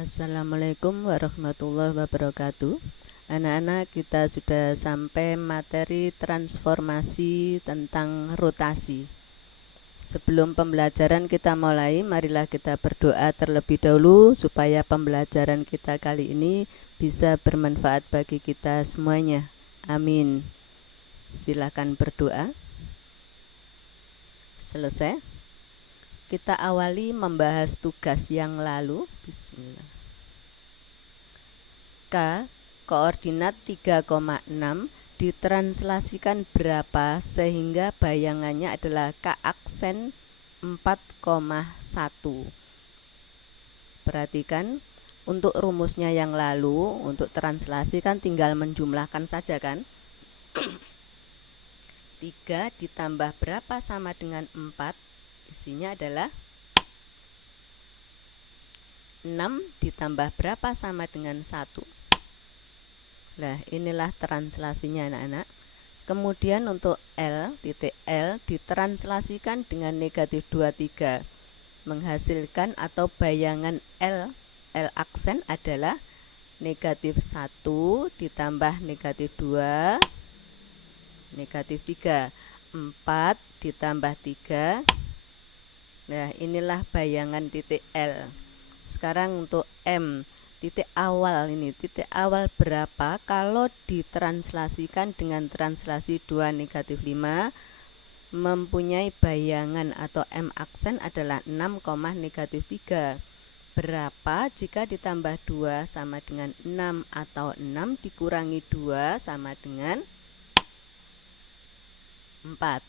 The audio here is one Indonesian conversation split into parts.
Assalamualaikum warahmatullahi wabarakatuh. Anak-anak, kita sudah sampai materi transformasi tentang rotasi. Sebelum pembelajaran kita mulai, marilah kita berdoa terlebih dahulu supaya pembelajaran kita kali ini bisa bermanfaat bagi kita semuanya. Amin. Silakan berdoa. Selesai. Kita awali membahas tugas yang lalu. Bismillah. K, koordinat 3,6 ditranslasikan berapa sehingga bayangannya adalah K aksen 4,1. Perhatikan, untuk rumusnya yang lalu, untuk translasi kan tinggal menjumlahkan saja kan. 3 ditambah berapa sama dengan 4, isinya adalah 6 ditambah berapa sama dengan 1. Nah, inilah translasinya anak-anak. Kemudian untuk L, titik L ditranslasikan dengan negatif 23, menghasilkan atau bayangan L aksen adalah negatif 1 ditambah negatif 2, negatif 3, 4 ditambah 3. Nah, inilah bayangan titik L. Sekarang untuk M, titik awal ini, titik awal berapa kalau ditranslasikan dengan translasi 2 negatif 5, mempunyai bayangan atau M aksen adalah 6, negatif 3. Berapa jika ditambah 2 sama dengan 6 atau 6 dikurangi 2 sama dengan 4.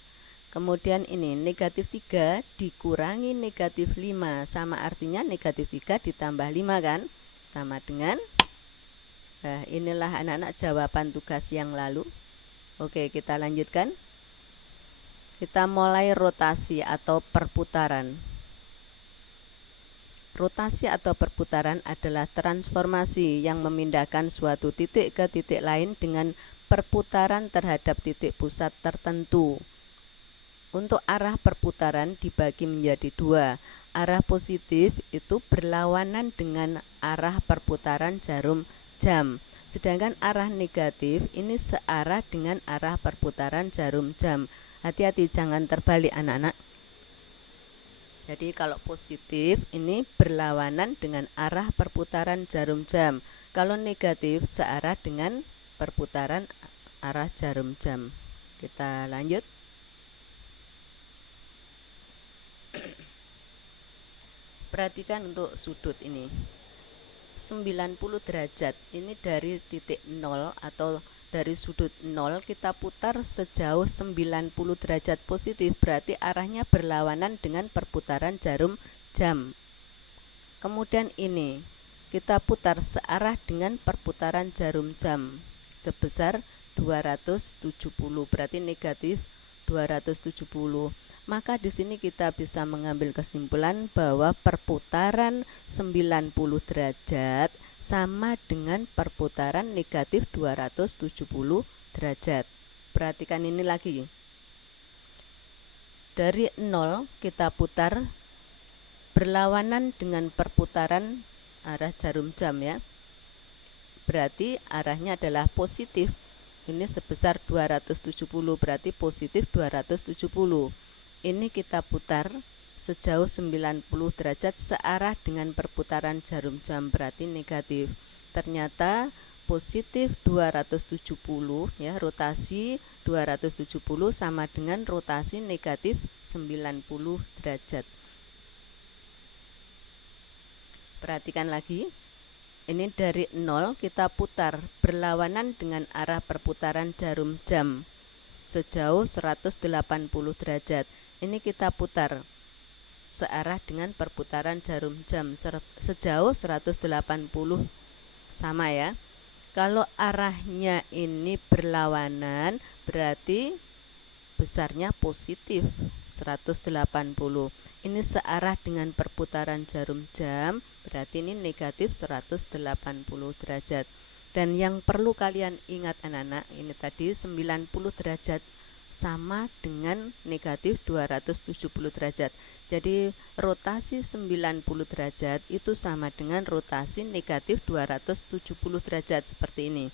Kemudian ini negatif 3 dikurangi negatif 5 sama artinya negatif 3 ditambah 5 kan? Sama dengan, nah inilah anak-anak jawaban tugas yang lalu. Oke, kita lanjutkan. Kita mulai rotasi atau perputaran. Rotasi atau perputaran adalah transformasi yang memindahkan suatu titik ke titik lain dengan perputaran terhadap titik pusat tertentu. Untuk arah perputaran dibagi menjadi dua. Arah positif itu berlawanan dengan arah perputaran jarum jam. Sedangkan arah negatif ini searah dengan arah perputaran jarum jam. Hati-hati jangan terbalik anak-anak. Jadi kalau positif ini berlawanan dengan arah perputaran jarum jam. Kalau negatif searah dengan perputaran arah jarum jam. Kita lanjut. Perhatikan untuk sudut ini 90 derajat. Ini dari titik 0 atau dari sudut 0 kita putar sejauh 90 derajat positif, berarti arahnya berlawanan dengan perputaran jarum jam. Kemudian ini kita putar searah dengan perputaran jarum jam sebesar 270, berarti negatif 270. Maka di sini kita bisa mengambil kesimpulan bahwa perputaran 90 derajat sama dengan perputaran negatif 270 derajat. Perhatikan ini lagi. Dari 0 kita putar berlawanan dengan perputaran arah jarum jam ya. Berarti arahnya adalah positif. Ini sebesar 270, berarti positif 270. Ini kita putar sejauh 90 derajat searah dengan perputaran jarum jam, berarti negatif. Ternyata positif 270 ya, rotasi 270 sama dengan rotasi negatif 90 derajat. Perhatikan lagi. Ini dari 0 kita putar berlawanan dengan arah perputaran jarum jam sejauh 180 derajat. Ini kita putar searah dengan perputaran jarum jam sejauh 180 sama ya. Kalau arahnya ini berlawanan berarti besarnya positif 180. Ini searah dengan perputaran jarum jam, berarti ini negatif 180 derajat. Dan yang perlu kalian ingat anak-anak, ini tadi 90 derajat sama dengan negatif 270 derajat. Jadi rotasi 90 derajat itu sama dengan rotasi negatif 270 derajat seperti ini.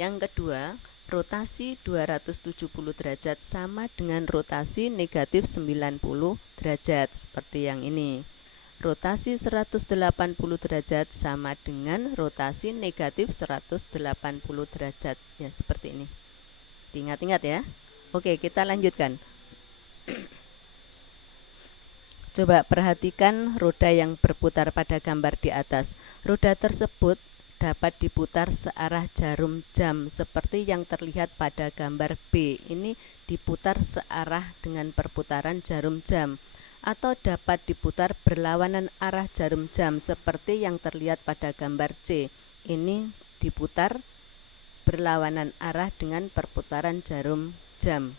Yang kedua, rotasi 270 derajat sama dengan rotasi negatif 90 derajat seperti yang ini. Rotasi 180 derajat sama dengan rotasi negatif 180 derajat. Ya, seperti ini. Diingat-ingat ya. Oke, kita lanjutkan. Coba perhatikan roda yang berputar pada gambar di atas. Roda tersebut dapat diputar searah jarum jam seperti yang terlihat pada gambar B. Ini diputar searah dengan perputaran jarum jam, atau dapat diputar berlawanan arah jarum jam seperti yang terlihat pada gambar C. Ini diputar berlawanan arah dengan perputaran jarum jam.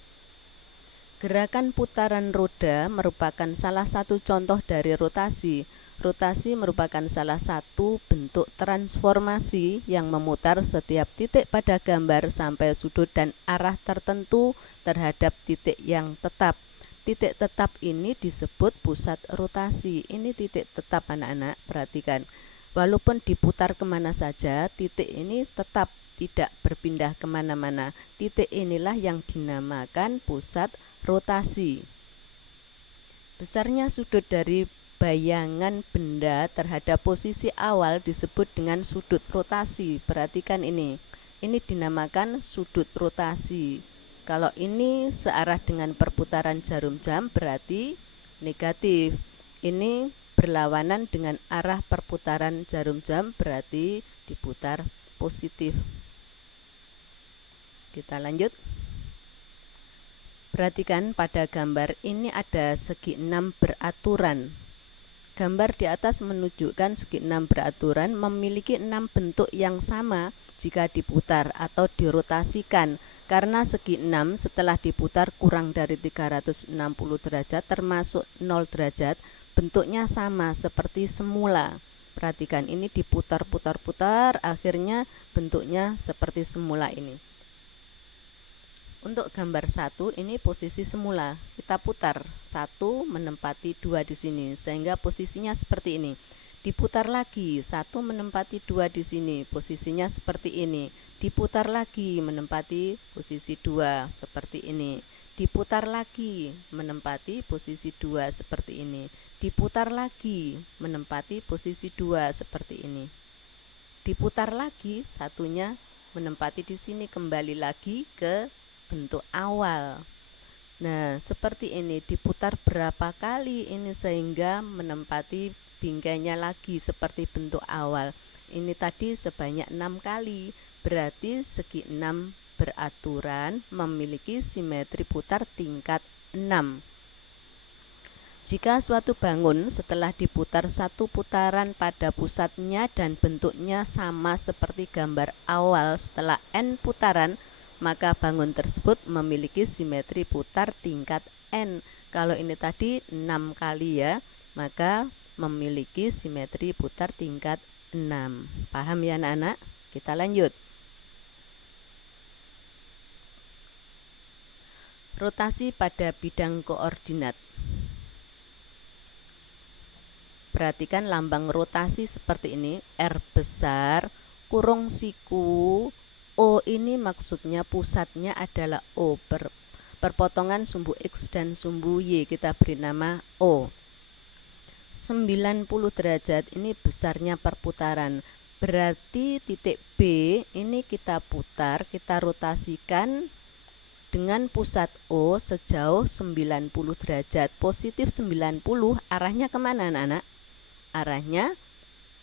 Gerakan putaran roda merupakan salah satu contoh dari rotasi. Rotasi merupakan salah satu bentuk transformasi yang memutar setiap titik pada gambar sampai sudut dan arah tertentu terhadap titik yang tetap. Titik tetap ini disebut pusat rotasi. Ini titik tetap anak-anak, perhatikan. Walaupun diputar kemana saja, titik ini tetap tidak berpindah kemana-mana. Titik inilah yang dinamakan pusat rotasi. Besarnya sudut dari bayangan benda terhadap posisi awal disebut dengan sudut rotasi. Perhatikan ini. Ini dinamakan sudut rotasi. Kalau ini searah dengan perputaran jarum jam berarti negatif. Ini berlawanan dengan arah perputaran jarum jam berarti diputar positif. Kita lanjut. Perhatikan pada gambar ini ada segi 6 beraturan. Gambar di atas menunjukkan segi 6 beraturan memiliki 6 bentuk yang sama jika diputar atau dirotasikan. Karena segi 6 setelah diputar kurang dari 360 derajat termasuk 0 derajat, bentuknya sama seperti semula. Perhatikan, ini diputar-putar-putar, akhirnya bentuknya seperti semula ini. Untuk gambar 1 ini posisi semula. Kita putar 1 menempati 2 di sini sehingga posisinya seperti ini. Diputar lagi 1 menempati 2 di sini, posisinya seperti ini. Diputar lagi menempati posisi 2 seperti ini. Diputar lagi menempati posisi 2 seperti ini. Diputar lagi menempati posisi 2 seperti ini. Diputar lagi, satunya menempati di sini, kembali lagi ke bentuk awal. Nah, seperti ini diputar berapa kali ini sehingga menempati bingkainya lagi seperti bentuk awal. Ini tadi sebanyak 6 kali, berarti segi 6 beraturan memiliki simetri putar tingkat 6. Jika suatu bangun setelah diputar satu putaran pada pusatnya dan bentuknya sama seperti gambar awal setelah N putaran, maka bangun tersebut memiliki simetri putar tingkat N. Kalau ini tadi 6 kali ya, maka memiliki simetri putar tingkat 6. Paham ya anak-anak? Kita lanjut. Rotasi pada bidang koordinat. Perhatikan lambang rotasi seperti ini, R besar, kurung siku, O ini maksudnya pusatnya adalah O, perpotongan sumbu X dan sumbu Y kita beri nama O. 90 derajat ini besarnya perputaran, berarti titik B ini kita putar, kita rotasikan dengan pusat O sejauh 90 derajat. Positif 90 arahnya kemana anak-anak? Arahnya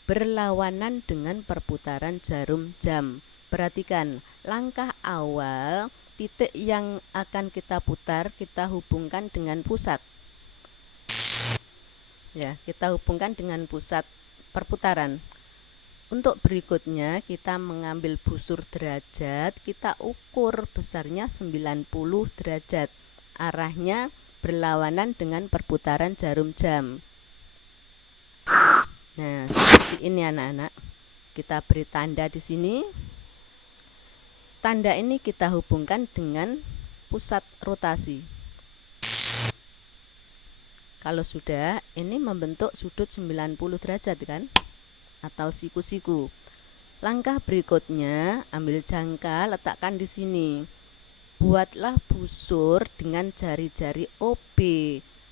berlawanan dengan perputaran jarum jam. Perhatikan, langkah awal titik yang akan kita putar kita hubungkan dengan pusat. Ya, kita hubungkan dengan pusat perputaran. Untuk berikutnya kita mengambil busur derajat, kita ukur besarnya 90 derajat. Arahnya berlawanan dengan perputaran jarum jam. Nah, seperti ini anak-anak. Kita beri tanda di sini. Tanda ini kita hubungkan dengan pusat rotasi. Kalau sudah, ini membentuk sudut 90 derajat kan? Atau siku-siku. Langkah berikutnya, ambil jangka, letakkan di sini. Buatlah busur dengan jari-jari OB.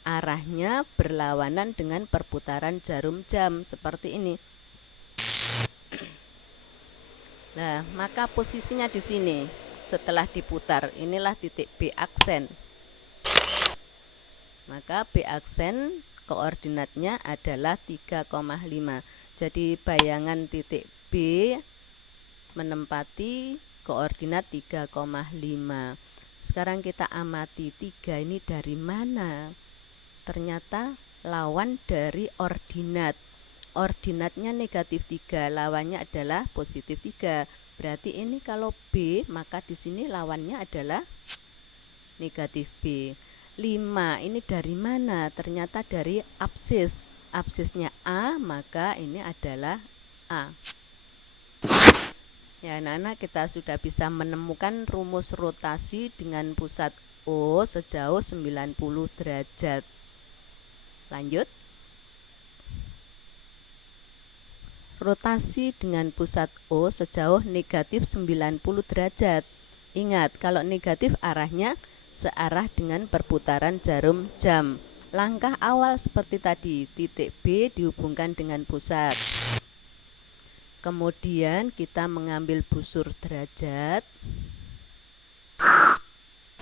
Arahnya berlawanan dengan perputaran jarum jam seperti ini. Nah, maka posisinya di sini. Setelah diputar, inilah titik B aksen. Maka B aksen koordinatnya adalah 3,5. Jadi bayangan titik B menempati koordinat 3,5. Sekarang kita amati 3 ini dari mana? Ternyata lawan dari ordinat. Ordinatnya negatif 3, lawannya adalah positif 3. Berarti ini kalau B, maka di sini lawannya adalah negatif B. 5 ini dari mana? Ternyata dari absis. Absisnya A, maka ini adalah A. Ya, anak-anak, kita sudah bisa menemukan rumus rotasi dengan pusat O sejauh 90 derajat. Lanjut. Rotasi dengan pusat O sejauh negatif 90 derajat. Ingat, kalau negatif arahnya searah dengan perputaran jarum jam. Langkah awal seperti tadi, titik B dihubungkan dengan pusat. Kemudian kita mengambil busur derajat.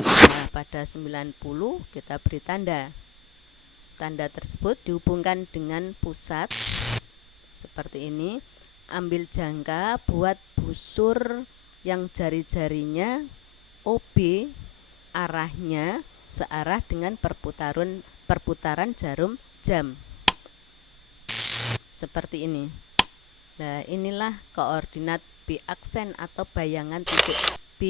Nah, pada 90 kita beri tanda. Tanda tersebut dihubungkan dengan pusat. Seperti ini, ambil jangka, buat busur yang jari-jarinya OB, arahnya searah dengan perputaran jarum jam. Seperti ini. Nah, inilah koordinat B aksen atau bayangan titik B.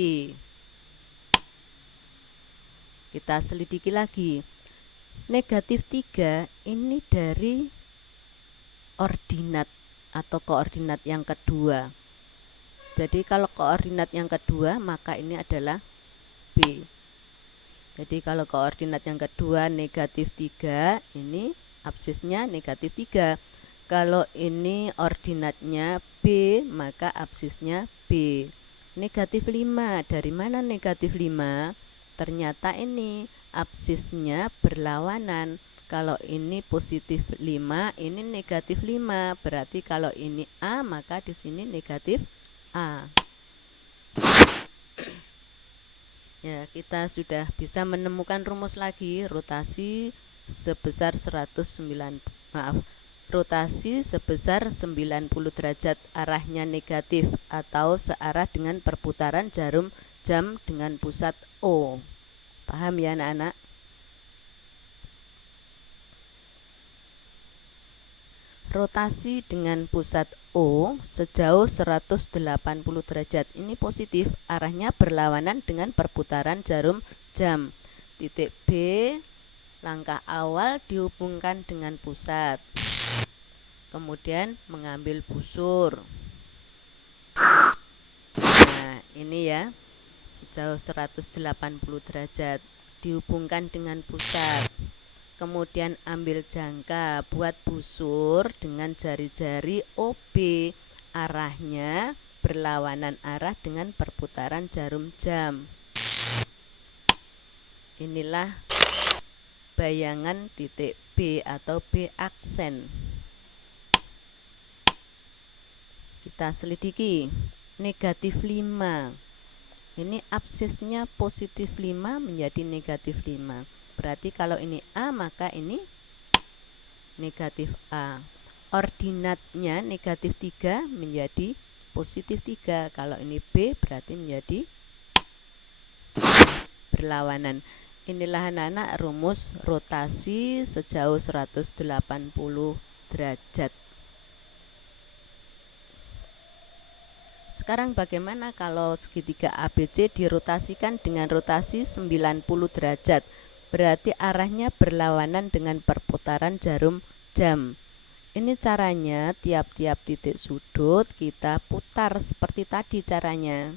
Kita selidiki lagi. Negatif 3 ini dari ordinat atau koordinat yang kedua. Jadi kalau koordinat yang kedua, maka ini adalah B. Jadi kalau koordinat yang kedua negatif 3, ini absisnya negatif 3. Kalau ini ordinatnya B, maka absisnya B. Negatif 5, dari mana negatif 5? Ternyata ini absisnya berlawanan. Kalau ini positif 5, ini negatif 5. Berarti kalau ini A, maka di sini negatif A. Ya, kita sudah bisa menemukan rumus lagi. Rotasi sebesar 90 derajat arahnya negatif atau searah dengan perputaran jarum jam dengan pusat O. Paham ya anak-anak? Rotasi dengan pusat O sejauh 180 derajat ini positif, arahnya berlawanan dengan perputaran jarum jam. Titik B, langkah awal dihubungkan dengan pusat. Kemudian mengambil busur. Nah, ini ya, sejauh 180 derajat dihubungkan dengan pusat. Kemudian ambil jangka, buat busur dengan jari-jari OB, arahnya berlawanan arah dengan perputaran jarum jam. Inilah bayangan titik B atau B aksen. Kita selidiki. Negatif 5. Ini absisnya positif 5 menjadi negatif 5. Berarti kalau ini A, maka ini negatif A. Ordinatnya negatif 3 menjadi positif 3. Kalau ini B, berarti menjadi berlawanan. Inilah anak-anak rumus rotasi sejauh 180 derajat. Sekarang bagaimana kalau segitiga ABC dirotasikan dengan rotasi 90 derajat? Berarti arahnya berlawanan dengan perputaran jarum jam. Ini caranya, tiap-tiap titik sudut kita putar seperti tadi caranya.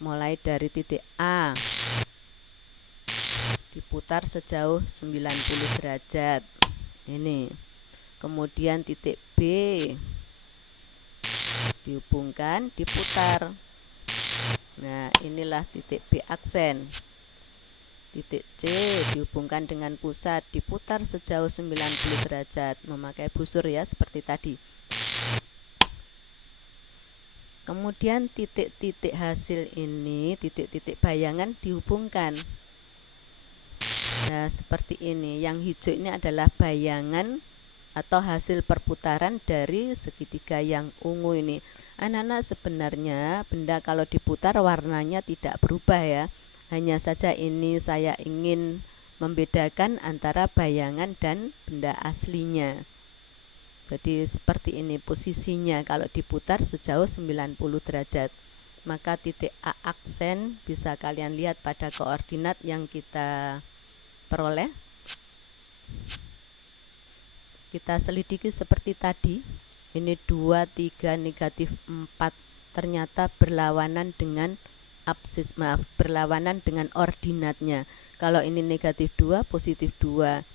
mulai dari titik A diputar sejauh 90 derajat ini, kemudian titik B dihubungkan diputar. Nah, inilah titik B aksen. Titik C dihubungkan dengan pusat diputar sejauh 90 derajat memakai busur ya, seperti tadi. Kemudian titik-titik hasil ini, titik-titik bayangan dihubungkan. Nah, seperti ini. Yang hijau ini adalah bayangan atau hasil perputaran dari segitiga yang ungu ini. Anak-anak, sebenarnya benda kalau diputar warnanya tidak berubah ya. Hanya saja ini saya ingin membedakan antara bayangan dan benda aslinya. Jadi seperti ini posisinya kalau diputar sejauh 90 derajat. Maka titik A aksen bisa kalian lihat pada koordinat yang kita peroleh. Kita selidiki seperti tadi. Ini 2, 3, negatif 4 ternyata berlawanan dengan absis, berlawanan dengan ordinatnya. Kalau ini negatif 2, positif 2.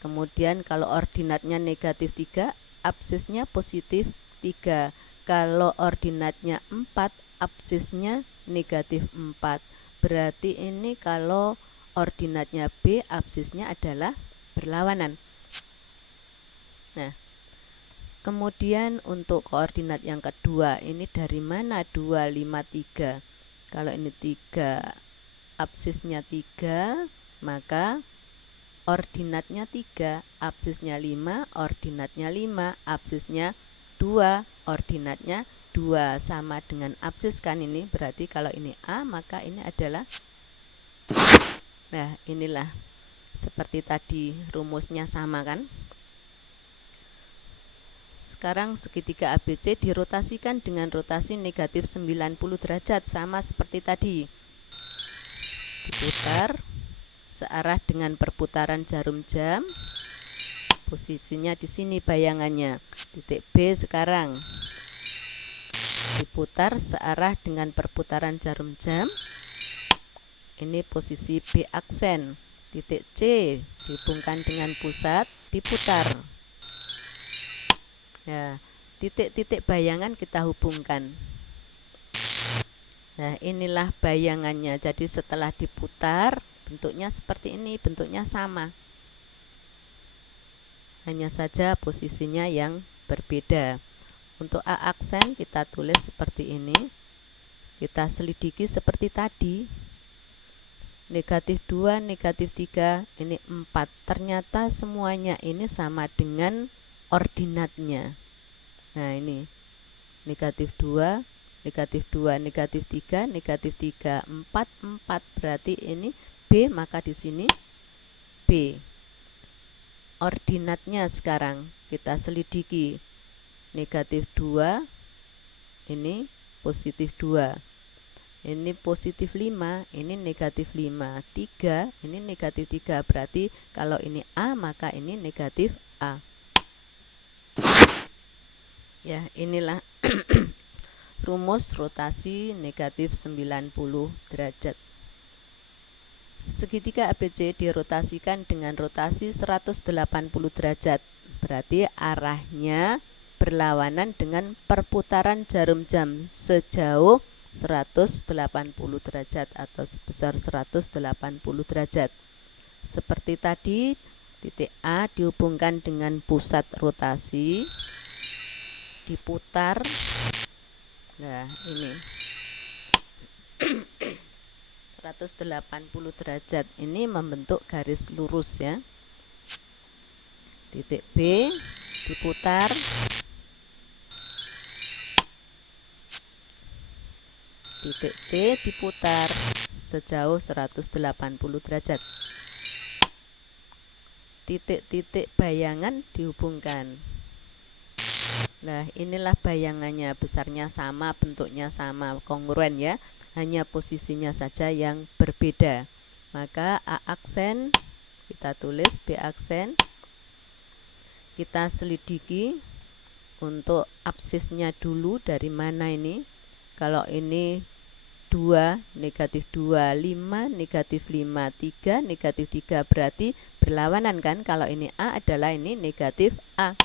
Kemudian kalau ordinatnya negatif 3, absisnya positif 3. Kalau ordinatnya 4, absisnya negatif 4. Berarti ini kalau ordinatnya B, absisnya adalah berlawanan. Nah, kemudian untuk koordinat yang kedua, ini dari mana 2, 5, 3? Kalau ini 3, absisnya 3, maka ordinatnya 3, absisnya 5, ordinatnya 5, absisnya 2, ordinatnya 2. Sama dengan absis kan ini, berarti kalau ini A, maka ini adalah. Nah, inilah seperti tadi rumusnya sama kan. Sekarang segitiga ABC dirotasikan dengan rotasi negatif 90 derajat, sama seperti tadi. Diputar searah dengan perputaran jarum jam. Posisinya di sini bayangannya. Titik B sekarang diputar searah dengan perputaran jarum jam. Ini posisi B aksen. Titik C dihubungkan dengan pusat, diputar. Ya, titik-titik bayangan kita hubungkan. Nah, inilah bayangannya. Jadi setelah diputar bentuknya seperti ini, bentuknya sama. Hanya saja posisinya yang berbeda. Untuk A aksen kita tulis seperti ini. Kita selidiki seperti tadi. Negatif 2, negatif 3, ini 4. Ternyata semuanya ini sama dengan ordinatnya. Nah, ini negatif 2, negatif 2, negatif 3, negatif 3, 4, 4. Berarti ini B, maka di sini B. Ordinatnya sekarang kita selidiki. Negatif 2, ini positif 2. Ini positif 5, ini negatif 5. 3, ini negatif 3. Berarti kalau ini A, maka ini negatif A. Ya, inilah rumus rotasi negatif 90 derajat. Segitiga ABC dirotasikan dengan rotasi 180 derajat. Berarti arahnya berlawanan dengan perputaran jarum jam sejauh 180 derajat atau sebesar 180 derajat. Seperti tadi, titik A dihubungkan dengan pusat rotasi, diputar. Nah, ini 180 derajat ini membentuk garis lurus ya. Titik B diputar, titik C diputar sejauh 180 derajat. Titik-titik bayangan dihubungkan. Nah, inilah bayangannya, besarnya sama, bentuknya sama, kongruen ya. Hanya posisinya saja yang berbeda. Maka A aksen kita tulis, B aksen kita selidiki. Untuk absisnya dulu dari mana ini. Kalau ini 2, negatif 2, 5, negatif 5, 3, negatif 3. Berarti berlawanan kan? Kalau ini A adalah ini negatif A.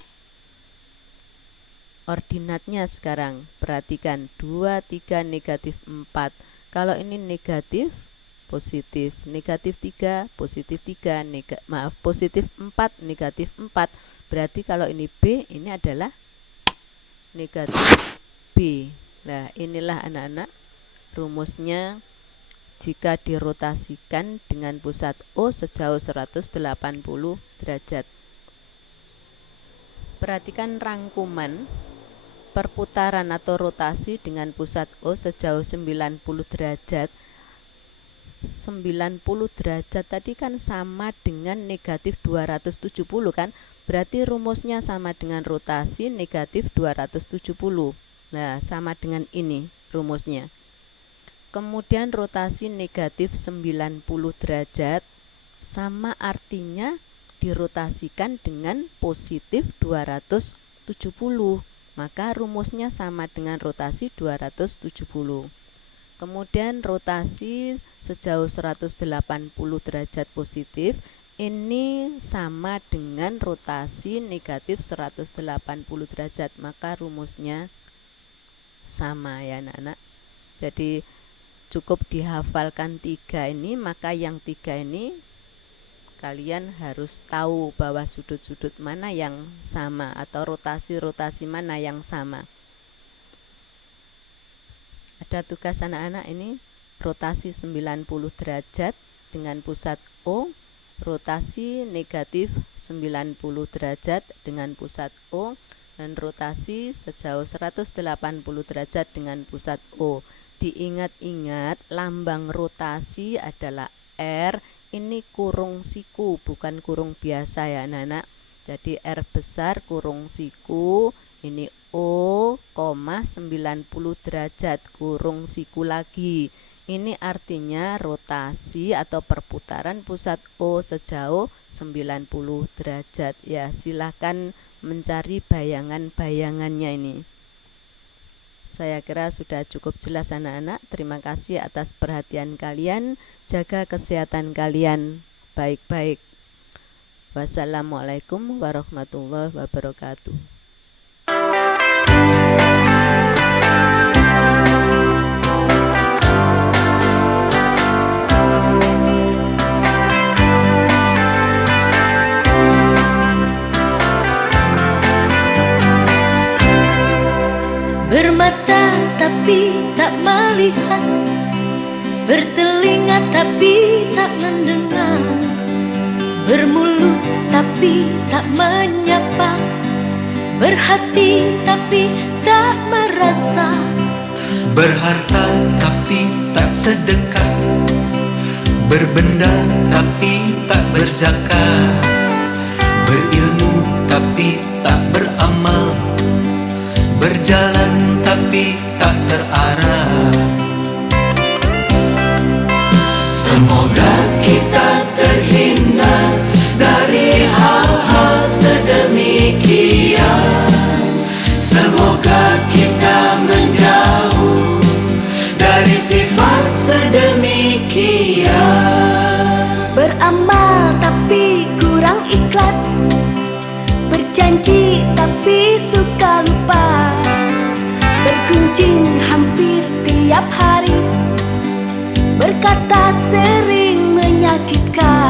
Ordinatnya sekarang, perhatikan 2, 3, negatif 4. Kalau ini negatif, positif, negatif 3, positif 3, positif 4, negatif 4. Berarti kalau ini B, ini adalah negatif B. Nah, inilah anak-anak rumusnya jika dirotasikan dengan pusat O sejauh 180 derajat. Perhatikan rangkuman perputaran atau rotasi dengan pusat O sejauh 90 derajat. 90 derajat tadi kan sama dengan negatif 270 kan? Berarti rumusnya sama dengan rotasi negatif 270. Nah, sama dengan ini rumusnya. Kemudian rotasi negatif 90 derajat sama artinya dirotasikan dengan positif 270. Maka rumusnya sama dengan rotasi 270. Kemudian rotasi sejauh 180 derajat positif ini sama dengan rotasi negatif 180 derajat. Maka rumusnya sama ya anak-anak. Jadi cukup dihafalkan 3 ini, maka yang 3 ini kalian harus tahu bahwa sudut-sudut mana yang sama atau rotasi-rotasi mana yang sama. Ada tugas anak-anak ini, rotasi 90 derajat dengan pusat O, rotasi negatif 90 derajat dengan pusat O, dan rotasi sejauh 180 derajat dengan pusat O. Diingat-ingat lambang rotasi adalah R, ini kurung siku bukan kurung biasa ya anak-anak. Jadi R besar kurung siku, ini O, 90 derajat kurung siku lagi. Ini artinya rotasi atau perputaran pusat O sejauh 90 derajat. Ya, silahkan mencari bayangan-bayangannya ini. Saya kira sudah cukup jelas anak-anak. Terima kasih atas perhatian kalian. Jaga kesehatan kalian baik-baik. Wassalamualaikum warahmatullahi wabarakatuh. Bermata tapi tak melihat, bertelinga tapi tak mendengar, bermulut tapi tak menyapa, berhati tapi tak merasa, berharta tapi tak sedekah, berbenda tapi tak berzakat, berilmu tapi tak beramal, berjalan tapi tak terarah. Semoga kita terhindar dari hal-hal sedemikian. Semoga kita menjauh dari sifat sedemikian. beramal tapi kurang ikhlas, berjanji tapi suka lupa, bergunjing hampir tiap hari, berkata sering menyakitkan.